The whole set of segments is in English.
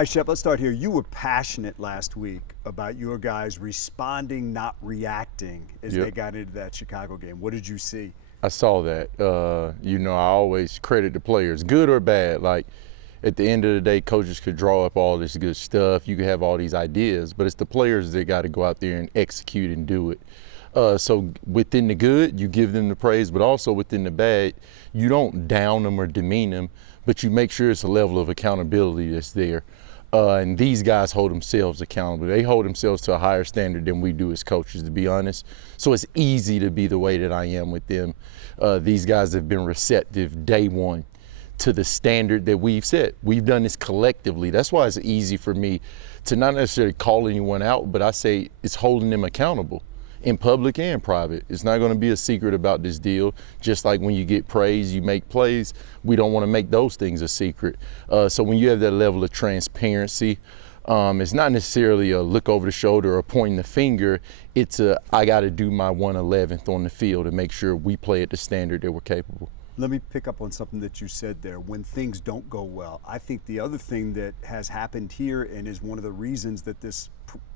right, Shep, let's start here. You were passionate last week about your guys responding, not reacting, as they got into that Chicago game. What did you see? I saw that. I always credit the players, good or bad. Like, at the end of the day, coaches could draw up all this good stuff. You could have all these ideas, but it's the players that got to go out there and execute and do it. So within the good, you give them the praise, but also within the bad, you don't down them or demean them, but you make sure it's a level of accountability that's there. And these guys hold themselves accountable. They hold themselves to a higher standard than we do as coaches, to be honest. So it's easy to be the way that I am with them. These guys have been receptive day one to the standard that we've set. We've done this collectively. That's why it's easy for me to not necessarily call anyone out, but I say it's holding them accountable in public and private. It's not going to be a secret about this deal. Just like when you get praise, you make plays. We don't want to make those things a secret. So when you have that level of transparency, it's not necessarily a look over the shoulder or pointing the finger. It's I got to do my 1/11th on the field to make sure we play at the standard that we're capable. Let me pick up on something that you said there. When things don't go well, I think the other thing that has happened here and is one of the reasons that this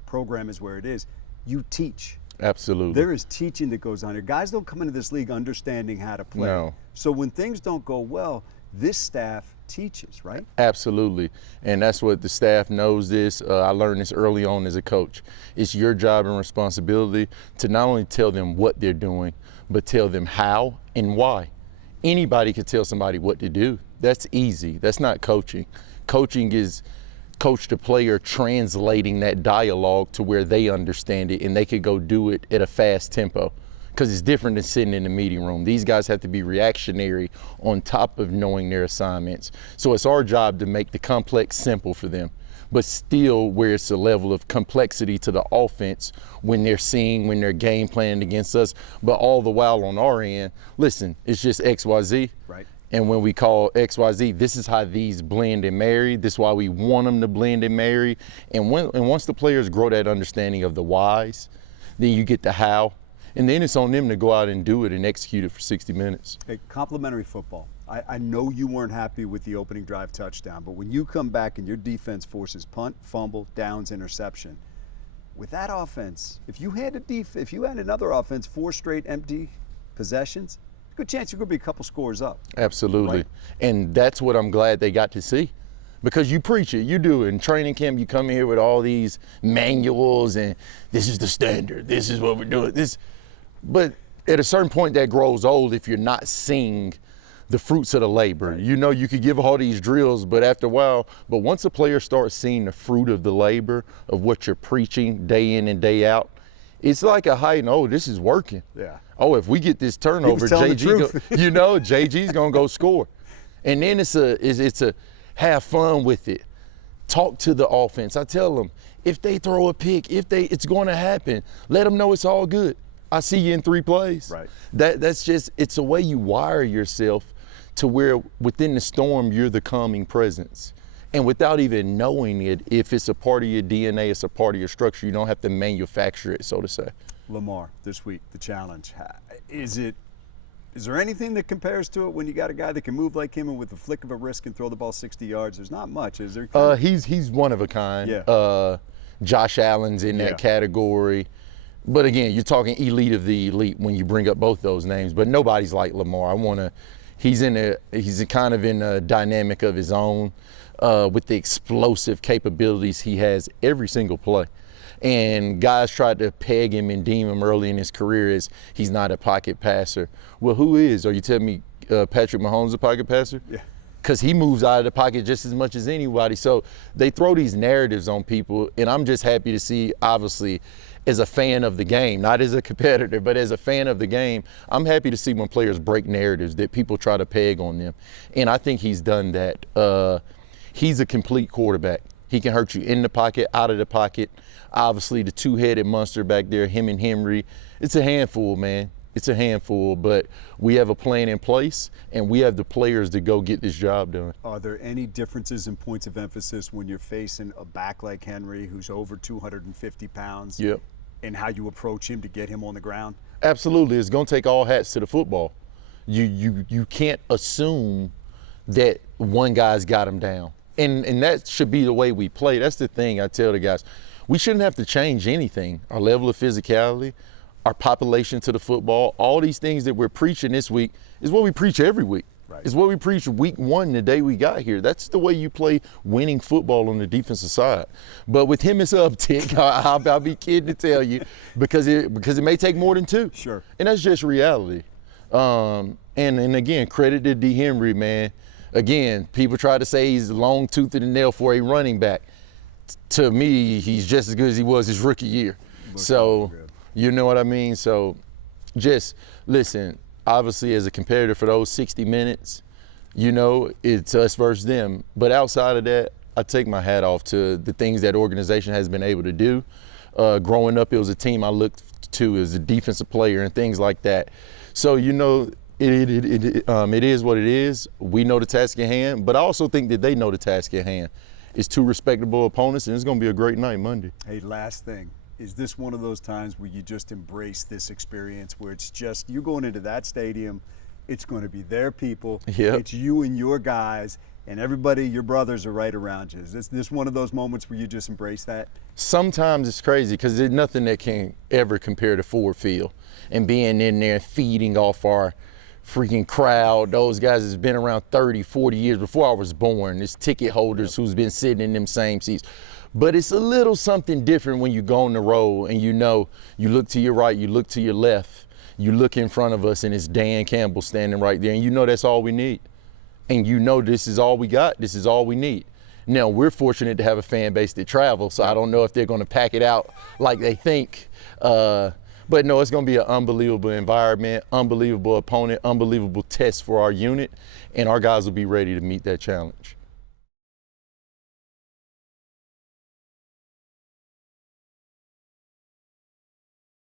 program is where it is, you teach. Absolutely. There is teaching that goes on here. Guys don't come into this league understanding how to play. No. So when things don't go well, this staff teaches, right? Absolutely. And that's what the staff knows this. I learned this early on as a coach. It's your job and responsibility to not only tell them what they're doing, but tell them how and why. Anybody could tell somebody what to do. That's easy. That's not coaching. Coaching is coach to player translating that dialogue to where they understand it and they could go do it at a fast tempo, because it's different than sitting in the meeting room. These guys have to be reactionary on top of knowing their assignments. So it's our job to make the complex simple for them, but still where it's a level of complexity to the offense when they're game planning against us, but all the while on our end, listen, it's just XYZ. Right. And when we call XYZ, this is how these blend and marry. This is why we want them to blend and marry. And once the players grow that understanding of the whys, then you get the how. And then it's on them to go out and do it and execute it for 60 minutes. Hey, complimentary football. I know you weren't happy with the opening drive touchdown, but when you come back and your defense forces punt, fumble, downs, interception, with that offense, if you had another offense, 4 straight empty possessions, good chance you're going to be a couple scores up. Absolutely. Right? And that's what I'm glad they got to see. Because you preach it, you do it. In training camp, you come here with all these manuals and this is the standard, this is what we're doing. But at a certain point that grows old if you're not seeing the fruits of the labor. Right. You know, you could give all these drills, but after a while, once a player starts seeing the fruit of the labor of what you're preaching day in and day out, it's like a high, oh, this is working. Yeah. Oh, if we get this turnover, JG's gonna go score. And then it's a have fun with it. Talk to the offense. I tell them, if they throw a pick, it's going to happen. Let them know it's all good. I see you in 3 plays. Right. That's just, it's a way you wire yourself to where within the storm, you're the calming presence. And without even knowing it, if it's a part of your DNA, it's a part of your structure, you don't have to manufacture it, so to say. Lamar, this week, the challenge. Is there anything that compares to it when you got a guy that can move like him and with the flick of a wrist can throw the ball 60 yards? There's not much, is there? He's one of a kind. Yeah. Josh Allen's in that category. But again, you're talking elite of the elite when you bring up both those names. But nobody's like Lamar. He's kind of in a dynamic of his own with the explosive capabilities he has every single play. And guys tried to peg him and deem him early in his career as he's not a pocket passer. Well, who is? Are you telling me Patrick Mahomes a pocket passer? Yeah. Because he moves out of the pocket just as much as anybody. So they throw these narratives on people, and I'm just happy to see, obviously, as a fan of the game, not as a competitor, but as a fan of the game, I'm happy to see when players break narratives that people try to peg on them. And I think he's done that. He's a complete quarterback. He can hurt you in the pocket, out of the pocket. Obviously, the 2-headed monster back there, him and Henry, it's a handful, man. It's a handful, but we have a plan in place, and we have the players to go get this job done. Are there any differences in points of emphasis when you're facing a back like Henry who's over 250 pounds? Yep. And how you approach him to get him on the ground? Absolutely. It's going to take all hats to the football. You can't assume that one guy's got him down. And that should be the way we play. That's the thing I tell the guys. We shouldn't have to change anything. Our level of physicality, our population to the football, all these things that we're preaching this week is what we preach every week. Right. It's what we preach week one, the day we got here. That's the way you play winning football on the defensive side. But with him, it's an uptick. I'll be kidding to tell you because it may take more than 2. Sure. And that's just reality. And again, credit to D. Henry, man. Again, people try to say he's long tooth in the nail for a running back. To me, he's just as good as he was his rookie year. So, you know what I mean? So, just listen. Obviously, as a competitor for those 60 minutes, you know, it's us versus them. But outside of that, I take my hat off to the things that organization has been able to do. Growing up, it was a team I looked to as a defensive player and things like that. So, you know, it is what it is. We know the task at hand, but I also think that they know the task at hand. It's 2 respectable opponents, and it's going to be a great night Monday. Hey, last thing. Is this one of those times where you just embrace this experience where it's just you going into that stadium, it's going to be their people, Yep. It's you and your guys, and everybody, your brothers are right around you. Is this one of those moments where you just embrace that? Sometimes it's crazy because there's nothing that can ever compare to Ford Field and being in there feeding off our freaking crowd. Those guys has been around 30, 40 years before I was born. There's ticket holders who's been sitting in them same seats. But it's a little something different when you go on the road and you know, you look to your right, you look to your left, you look in front of us and it's Dan Campbell standing right there and you know that's all we need. And you know this is all we got, this is all we need. Now, we're fortunate to have a fan base that travels, so I don't know if they're gonna pack it out like they think. But no, it's gonna be an unbelievable environment, unbelievable opponent, unbelievable test for our unit, and our guys will be ready to meet that challenge.